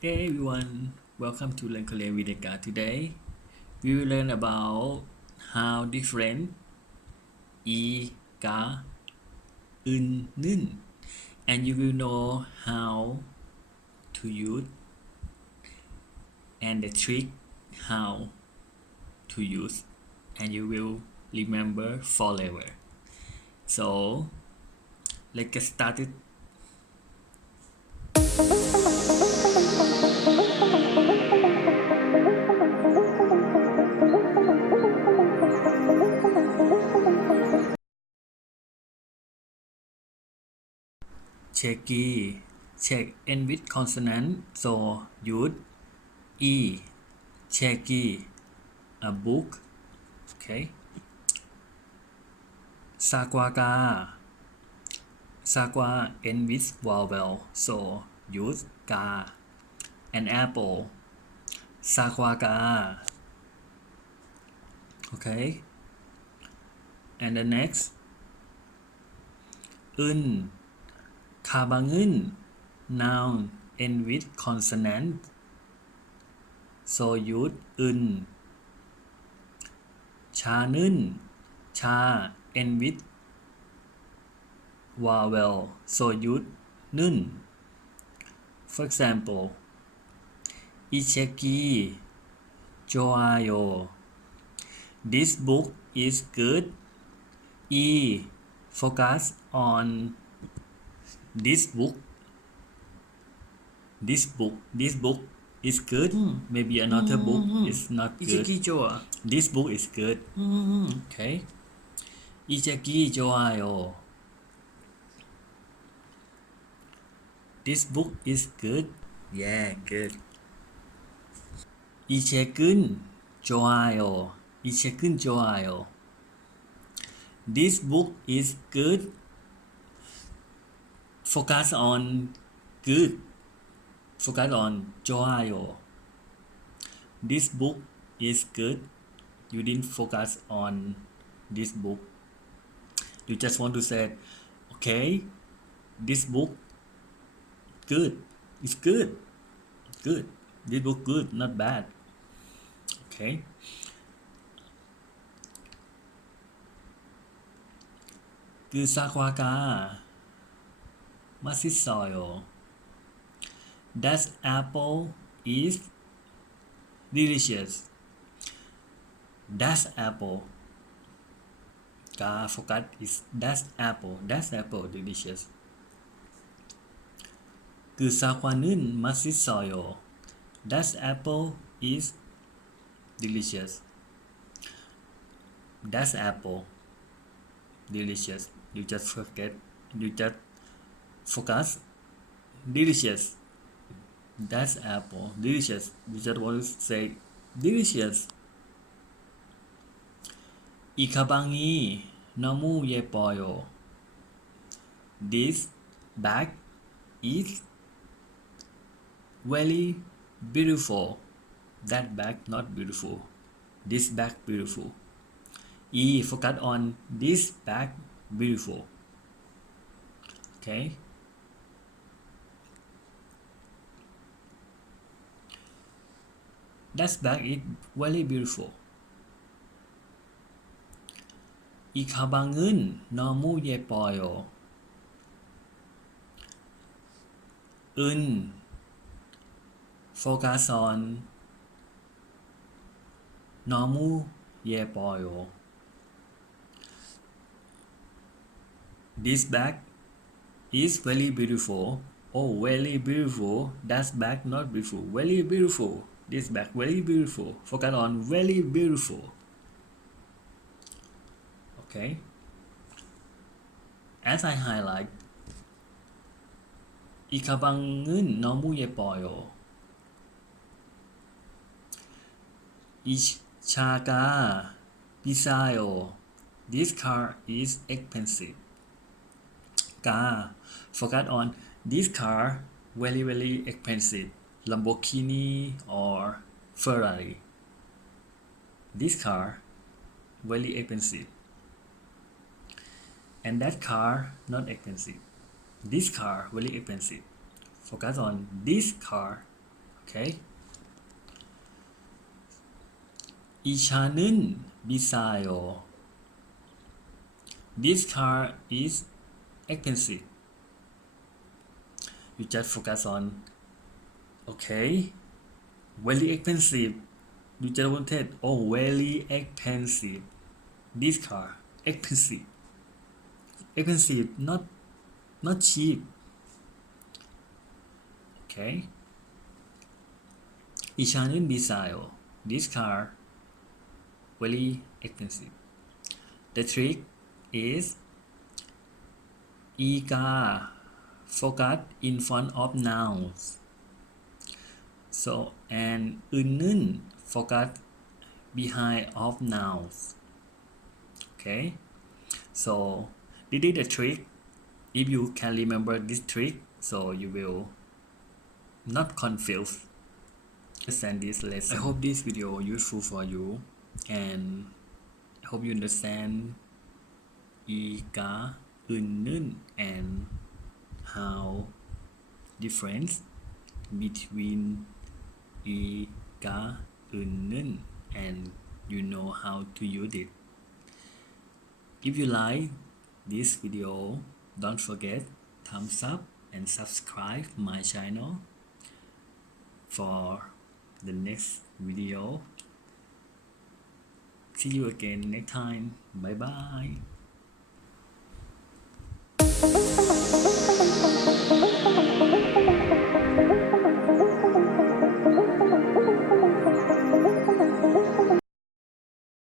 Hey everyone, welcome to Learn Korean with EKKA. Today, we will learn about how different E, Ka, Un, Nin, and you will know how to use and the trick how to use, and you will remember forever. So, let's get started. Checky, check end with consonant, so use E, checky, a book, okay. Sakwaka, sakwa end with vowel, so use ka. An apple, sakwaka, okay. And the next, un, kabangin, noun end with consonant, so use un. Chanun, cha end with vowel, so use nun. For example, Icheki, Joayo. This book is good. E, focus on this book. This book is good. Maybe another book is not good. This book is good. Okay. Icheki, Joayo. This book is good. Yeah, good. 이책은 좋아요. 이책은 좋아요. This book is good. Focus on good. Focus on 좋아요. This book is good. You didn't focus on this book. You just want to say, okay, this book good. It's good. Good. This book good, not bad. Okay. 그 사과가 맛있어요. That apple is delicious. That apple. 가 forgot is that apple. That apple delicious. 그 사과는 맛있어요. That apple is delicious. That apple delicious. You just forget. You just focus. Delicious. That's apple. Delicious. You just want to say delicious. 이 가방이 너무 예뻐요. This bag is very beautiful. That bag not beautiful. This bag beautiful. E, focus on this bag beautiful. Okay. That bag is very beautiful. 이 가방은 너무 예뻐요. 은, focus on 너무 예뻐요. This bag is very beautiful. Oh, very beautiful. That bag not beautiful. Very beautiful. This bag very beautiful. Focus on very beautiful. Okay. As I highlight, 이 가방은 너무 예뻐요. 이 차가 비싸요. This car is expensive. 가, focus on this car very expensive. Lamborghini or Ferrari. This car very expensive. And that car not expensive. This car very expensive. Focus on this car Okay. 이 차는 비싸요. This car is expensive. You just focus on okay, very expensive. You just wanted very expensive. This car expensive. Expensive, not cheap. Okay. 이 차는 비싸요. This car very expensive. The trick is EKKA focus in front of nouns. So and 은은 focus behind of nouns. Okay. So this is the trick. If you can remember this trick, so you will not confused. Understand this lesson. I hope this video useful for you, and I hope you understand EKKA, 은는, and how difference between EKKA, 은는, and you know how to use it. If you like this video, don't forget thumbs up and subscribe my channel for the next video. See you again next time. Bye bye.